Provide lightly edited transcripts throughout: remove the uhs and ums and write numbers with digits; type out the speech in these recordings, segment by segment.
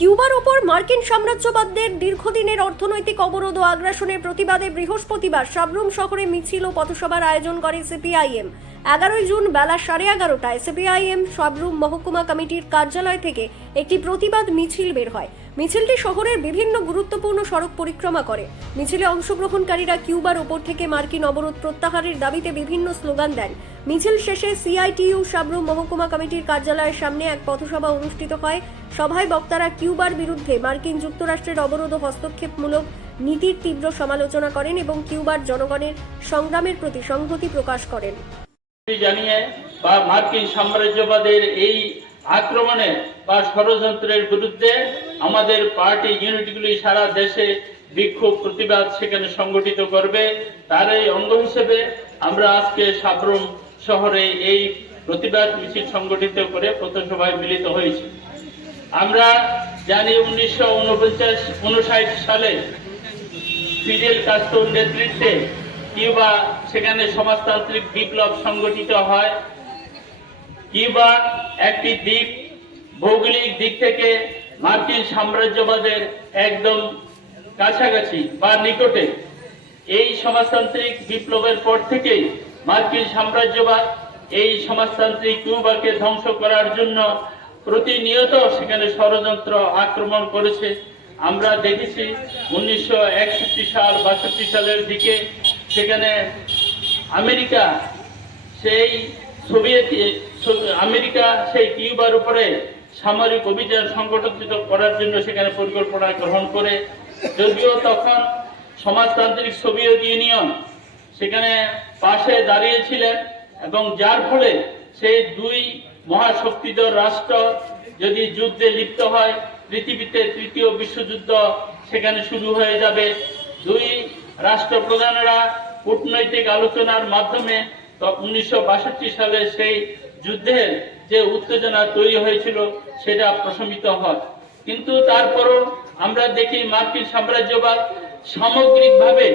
কিউবার ওপর মার্কিন সাম্রাজ্যবাদদের দীর্ঘদিনের অর্থনৈতিক অবরোধ ও আগ্রাসনের প্রতিবাদে বৃহস্পতিবার সাবরুম শহরে মিছিল ও পথসভার আয়োজন করে সিপিআইএম। 11 জুন বেলা 11:30টায় সিপিআইএম সাবরুম মহকুমা কমিটির কার্যালয় থেকে একটি প্রতিবাদ মিছিল বের হয়। মিছিলটি শহরের বিভিন্ন গুরুত্বপূর্ণ সড়ক পরিক্রমা করে। মিছিলে অংশগ্রহণকারীরা কিউবার ওপর থেকে মার্কিন অবরোধ প্রত্যাহারের দাবিতে বিভিন্ন স্লোগান দেন। মিছিল শেষে সিআইটিইউ সাবরুম মহকুমা কমিটির কার্যালয়ের সামনে এক পথসভা অনুষ্ঠিত হয়। সভায় বক্তারা কিউবার বিরুদ্ধে মার্কিন যুক্তরাষ্ট্রের অবরোধ ও হস্তক্ষেপমূলক নীতির তীব্র সমালোচনা করেন এবং কিউবার জনগণের সংগ্রামের প্রতি সংহতি প্রকাশ করেন। জানিয়ে বা মার্কিন সাম্রাজ্যবাদের এই আক্রমণে বা ষড়যন্ত্রের বিরুদ্ধে আমাদের পার্টি ইউনিটগুলি সারা দেশে বিক্ষোভ প্রতিবাদ সেখানে সংগঠিত করবে। তার এই অঙ্গ হিসেবে আমরা আজকে সাবরুম শহরে এই প্রতিবাদ মিছিল সংগঠিত করে পথসভায় মিলিত হয়েছি। আমরা জানি 1959 সালে ফিদেল কাস্ত্রোর নেতৃত্বে কিউবা সেখানে সমাজতান্ত্রিক বিপ্লব সংগঠিত হয়। কিউবা একটি দ্বীপ, ভৌগোলিক দিক থেকে মার্কিন সাম্রাজ্যবাদের একদম কাছাকাছি বা নিকটে। এই সমাজতান্ত্রিক বিপ্লবের পর থেকেই মার্কিন সাম্রাজ্যবাদ এই সমাজতান্ত্রিক কিউবাকে ধ্বংস করার জন্য প্রতিনিয়ত সেখানে ষড়যন্ত্র আক্রমণ করেছে। আমরা দেখেছি 1961 সাল 62 সালের দিকে সেখানে আমেরিকা সেই কিউবার উপরে সামরিক অভিযান সংগঠিত করার জন্য সেখানে পরিকল্পনা গ্রহণ করে। যদিও তখন সমাজতান্ত্রিক সোভিয়েত ইউনিয়ন সেখানে পাশে দাঁড়িয়েছিলেন এবং যার ফলে সেই দুই মহাশক্তিধর রাষ্ট্র যদি যুদ্ধে লিপ্ত হয়, পৃথিবীতে তৃতীয় বিশ্বযুদ্ধ সেখানে শুরু হয়ে যাবে। দুই রাষ্ট্রপ্রধানেরা কূটনৈতিক আলোচনার মাধ্যমে 1962 সালে সেই যুদ্ধের যে উত্তেজনা তৈরি হয়েছিল সেটা প্রশমিত হয়। কিন্তু তারপরও আমরা দেখি মার্কিন সাম্রাজ্যবাদ সামগ্রিকভাবে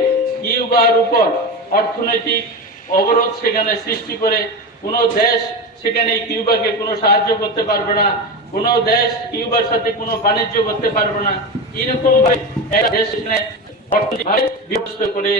কিউবার উপর অর্থনৈতিক অবরোধ সেখানে সৃষ্টি করে। কোনো দেশ সেখানে কিউবাকে কোনো সাহায্য করতে পারবে না, কোনো দেশ কিউবার সাথে কোনো বাণিজ্য করতে পারবে না। এরকম ভাবে একটা দেশ সেখানে অর্থনৈতিকভাবে বিভক্ত করে